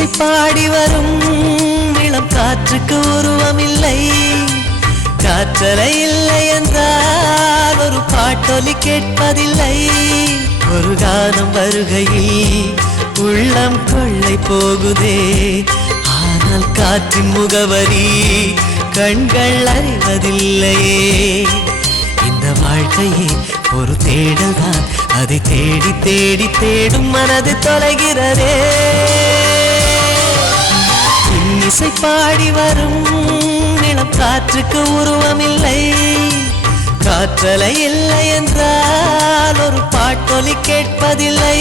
இன்னிசை பாடி வரும் இளம் காற்றுக்கு உருவமில்லை. காற்றலை இல்லை என்றால் ஒரு பாட்டொலி கேட்பதில்லை. ஒரு கானம் வருகையில் உள்ளம் கொள்ளை போகுதே, ஆனால் காற்றின் முகவரி கண்கள் அறிவதில்லையே. இந்த வாழ்க்கையே ஒரு தேடல் தான், அதை தேடி தேடி தேடும் மனது தொலைகிறதே. இன்னிசை பாடி வரும் இளம் காற்றுக்கு உருவமில்லை. காற்றலை இல்லை என்றால் ஒரு பாட்டொலி கேட்பதில்லை.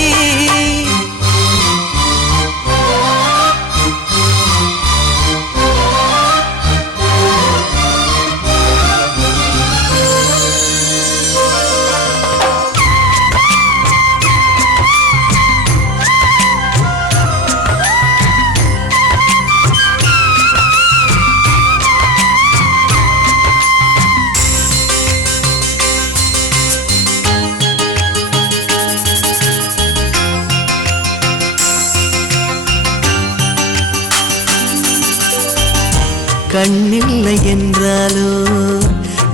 கண்ணில்லை என்றாலோ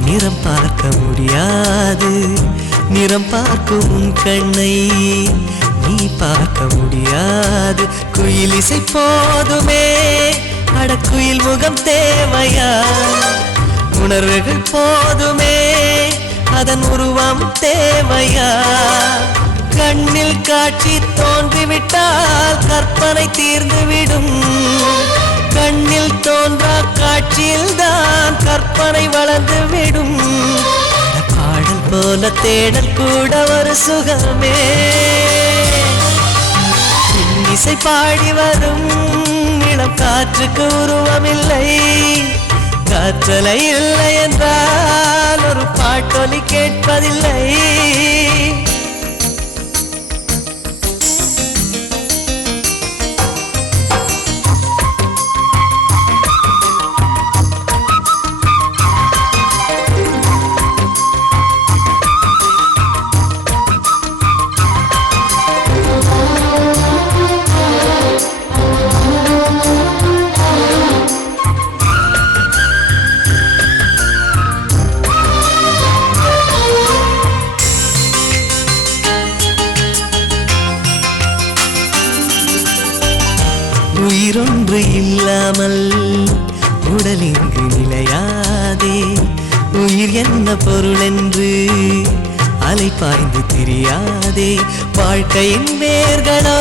நிறம் பார்க்க முடியாது. நிறம் பார்க்கும் உன் கண்ணை நீ பார்க்க முடியாது. குயில் இசை போதுமே, அடக்குயில் முகம் தேவையா? உணர்வுகள் போதுமே, அதன் உருவம் தேவையா? கண்ணில் காட்சி தோன்றிவிட்டால் கற்பனை தீர்ந்துவிடும். கண்ணில் தோன்றா காட்சியில் தான் கற்பனை வளர்ந்து விடும். பாடல் போல தேடல் கூட ஒரு சுகமே. இன்னிசை பாடி வரும் இளம் காற்றுக்கு உருவமில்லை. காற்றலை இல்லை என்றால் ஒரு பாட்டொலி கேட்பதில்லை. உயிரொன்று இல்லாமல் உடல் இங்கு நிலையாதே. உயிர் என்ன பொருள் என்று அலை பாய்ந்து தெரியாதே. வாழ்க்கையின் வேர்களோ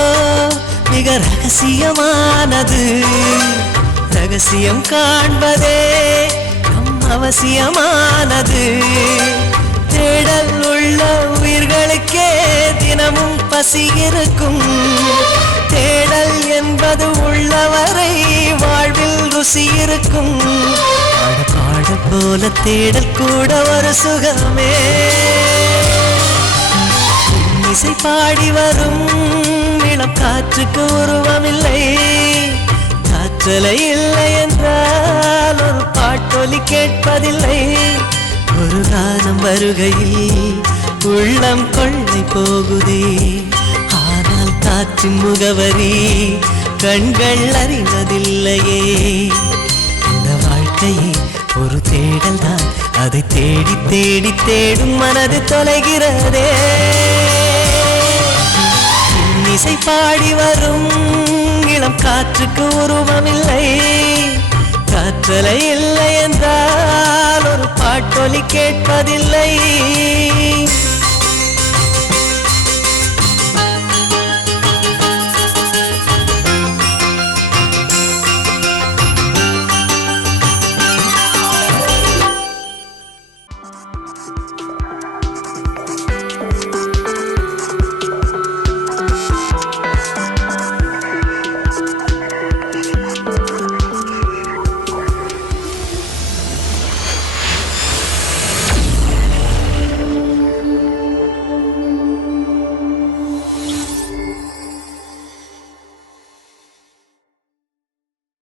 மிக ரகசியமானது. ரகசியம் காண்பதே நம் அவசியமானது. தேடல் உள்ள உயிர்களுக்கே தினமும் பசி இருக்கும். தேடல் என்பது உள்ளவரை வாழ்வில் ருசி இருக்கும். பாட போல தேடல் கூட ஒரு சுகமே. இசை பாடி வரும் இளம் காற்றுக்கு உருவமில்லை. காற்றலை இல்லை என்றால் ஒரு பாட்டொலி கேட்பதில்லை. ஒரு கானம் வருகையில் உள்ளம் கொள்ளை போகுதே, ஆனால் காற்றின் முகவரி கண்கள் அறிவதில்லையே. இந்த வாழ்க்கையே ஒரு தேடல் தான், அதை தேடி தேடி தேடும் மனது தொலைகிறதே. இசை பாடி வரும் இளம் காற்றுக்கு உருவமில்லை. காற்றலை இல்லை என்றால் ஒரு பாட்டொலி கேட்பதில்லை.